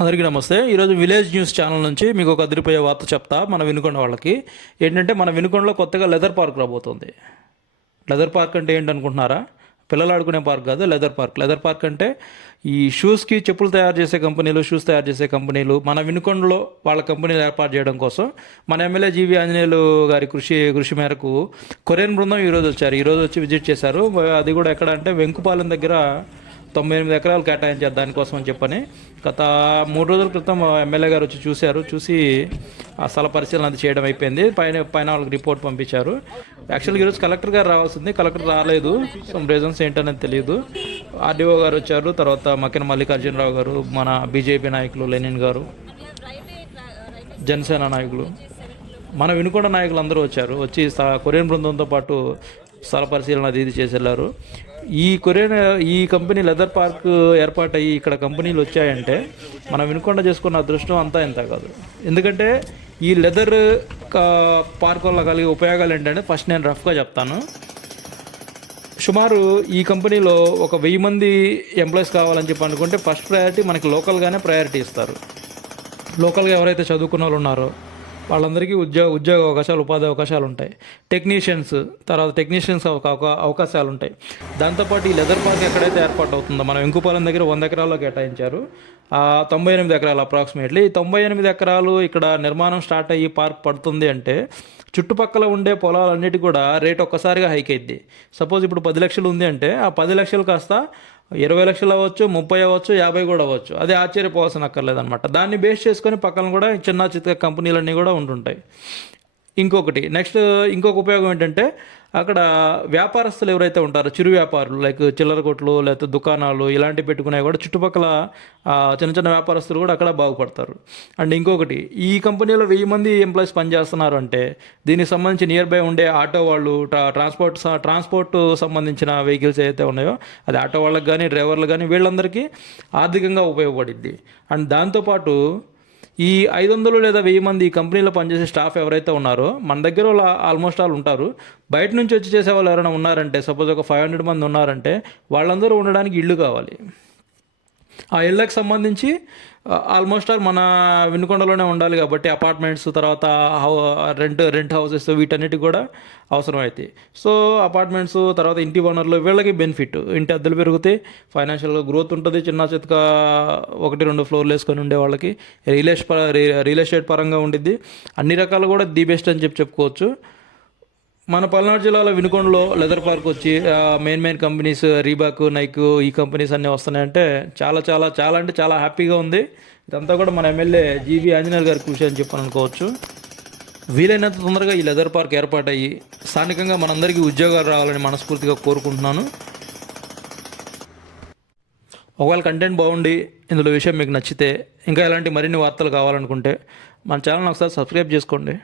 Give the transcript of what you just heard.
అందరికీ నమస్తే. ఈరోజు విలేజ్ న్యూస్ ఛానల్ నుంచి మీకు ఒక అదిరిపోయే వార్త చెప్తా. మన వినుకొండ వాళ్ళకి ఏంటంటే, మన వినుకొండలో కొత్తగా లెదర్ పార్క్ రాబోతుంది. లెదర్ పార్క్ అంటే ఏంటనుకుంటున్నారా? పిల్లలు ఆడుకునే పార్క్ కాదు, లెదర్ పార్క్. లెదర్ పార్క్ అంటే ఈ షూస్కి చెప్పులు తయారు చేసే కంపెనీలు, షూస్ తయారు చేసే కంపెనీలు మన వినుకొండలో వాళ్ళ కంపెనీలు ఏర్పాటు చేయడం కోసం మన ఎమ్మెల్యే జీవి ఆంజనేయులు గారి కృషి మేరకు కొరియన్ బృందం ఈరోజు వచ్చారు. ఈరోజు వచ్చి విజిట్ చేశారు. అది కూడా ఎక్కడ అంటే వెంకుపాలెం దగ్గర 98 ఎకరాలు కేటాయించారు దానికోసం అని చెప్పని. గత 3 రోజుల క్రితం ఎమ్మెల్యే గారు వచ్చి చూసి ఆ స్థల పరిశీలన అది చేయడం అయిపోయింది. పైన వాళ్ళకి రిపోర్ట్ పంపించారు. యాక్చువల్గా ఈరోజు కలెక్టర్ గారు రావాల్సింది, కలెక్టర్ రాలేదు. సమ్ రీజన్స్ ఏంటనేది తెలియదు. ఆర్డీఓ గారు వచ్చారు, తర్వాత మక్కిన మల్లికార్జునరావు గారు, మన బీజేపీ నాయకులు లెనిన్ గారు, జనసేన నాయకులు, మన వినుకొండ నాయకులు అందరూ వచ్చారు. వచ్చి కొరియన్ బృందంతో పాటు స్థల పరిశీలన అది చేసి వెళ్ళారు. ఈ కంపెనీ లెదర్ పార్క్ ఏర్పాటయ్యి ఇక్కడ కంపెనీలు వచ్చాయంటే మనం వినుకొండ చేసుకున్న అదృష్టం అంతా ఇంత కాదు. ఎందుకంటే ఈ లెదర్ పార్క్ వల్ల కలిగే ఉపయోగాలు ఏంటంటే, ఫస్ట్ నేను రఫ్గా చెప్తాను. సుమారు ఈ కంపెనీలో ఒక 1000 మంది ఎంప్లాయీస్ కావాలని చెప్పి అనుకుంటే ఫస్ట్ ప్రయారిటీ మనకి లోకల్గానే ప్రయారిటీ ఇస్తారు. లోకల్గా ఎవరైతే చదువుకున్న వాళ్ళు ఉన్నారో వాళ్ళందరికీ ఉద్యోగ అవకాశాలు, ఉపాధి అవకాశాలు ఉంటాయి. టెక్నీషియన్స్ అవకాశాలు ఉంటాయి. దాంతోపాటు ఈ లెదర్ పార్క్ ఎక్కడైతే ఏర్పాటు అవుతుందో, మనం వెంకుపాలెం దగ్గర 100 ఎకరాల్లో కేటాయించారు. 98 ఎకరాలు అప్రాక్సిమేట్లీ. 98 ఎకరాలు ఇక్కడ నిర్మాణం స్టార్ట్ అయ్యి పార్క్ పడుతుంది అంటే చుట్టుపక్కల ఉండే పొలాలన్నిటి కూడా రేట్ ఒక్కసారిగా హైక్ అయింది. సపోజ్ ఇప్పుడు 10 లక్షలు ఉంది అంటే ఆ 10 లక్షలు కాస్త 20 లక్షలు అవ్వచ్చు, 30 అవ్వచ్చు, 50 కూడా అవ్వచ్చు. అది ఆశ్చర్యపోవాల్సిన అక్కర్లేదనమాట. దాన్ని బేస్ చేసుకొని పక్కన కూడా చిన్న చిన్న కంపెనీలన్నీ కూడా ఉంటుంటాయి. ఇంకొక ఉపయోగం ఏంటంటే, అక్కడ వ్యాపారస్తులు ఎవరైతే ఉంటారో, చిరు వ్యాపారులు లైక్ చిల్లర కొట్లు లేకపోతే దుకాణాలు ఇలాంటివి పెట్టుకునేవి కూడా చుట్టుపక్కల చిన్న చిన్న వ్యాపారస్తులు కూడా అక్కడ బాగుపడతారు. అండ్ ఇంకొకటి, ఈ కంపెనీలో 1000 మంది ఎంప్లాయీస్ పనిచేస్తున్నారు అంటే దీనికి సంబంధించి నియర్ బై ఉండే ఆటో వాళ్ళు, ట్రాన్స్పోర్ట్ సంబంధించిన వెహికల్స్ ఏవైతే ఉన్నాయో అది ఆటో వాళ్ళకి కానీ, డ్రైవర్లు కానీ వీళ్ళందరికీ ఆర్థికంగా ఉపయోగపడిద్ది. అండ్ దాంతోపాటు ఈ 500 లేదా 1000 మంది ఈ కంపెనీలో పనిచేసే స్టాఫ్ ఎవరైతే ఉన్నారో మన దగ్గర వాళ్ళు ఆల్మోస్ట్ ఆల్ ఉంటారు. బయట నుంచి వచ్చి చేసే వాళ్ళు ఎవరైనా ఉన్నారంటే, సపోజ్ ఒక 500 మంది ఉన్నారంటే వాళ్ళందరూ ఉండడానికి ఇళ్ళు కావాలి. ఆ ఇళ్ళకి సంబంధించి ఆల్మోస్ట్ ఆల్ మన వినుకొండలోనే ఉండాలి కాబట్టి అపార్ట్మెంట్స్, తర్వాత రెంట్ హౌసెస్ వీటన్నిటి కూడా అవసరమవుతాయి. సో అపార్ట్మెంట్స్, తర్వాత ఇంటి ఓనర్లు వీళ్ళకి బెనిఫిట్. ఇంటి అద్దెలు పెరిగితే ఫైనాన్షియల్గా గ్రోత్ ఉంటుంది. చిన్న చితక 1-2 ఫ్లోర్లు వేసుకొని ఉండే వాళ్ళకి రియల్ ఎస్టేట్ పరంగా ఉండిద్ది. అన్ని రకాలు కూడా ది బెస్ట్ అని చెప్పుకోవచ్చు. మన పల్నాడు జిల్లాలో వినుకొండలో లెదర్ పార్క్ వచ్చి మెయిన్ కంపెనీస్ రీబాక్, నైక్ ఈ కంపెనీస్ అన్నీ వస్తున్నాయంటే చాలా అంటే చాలా హ్యాపీగా ఉంది. ఇదంతా కూడా మన ఎమ్మెల్యే జీవి ఆంజనేయులు గారి కృషి అని చెప్పని అనుకోవచ్చు. వీలైనంత తొందరగా ఈ లెదర్ పార్క్ ఏర్పాటయ్యి స్థానికంగా మనందరికీ ఉద్యోగాలు రావాలని మనస్ఫూర్తిగా కోరుకుంటున్నాను. ఒకవేళ కంటెంట్ బాగుండి ఇందులో విషయం మీకు నచ్చితే, ఇంకా ఇలాంటి మరిన్ని వార్తలు కావాలనుకుంటే మన ఛానల్ ఒకసారి సబ్స్క్రైబ్ చేసుకోండి.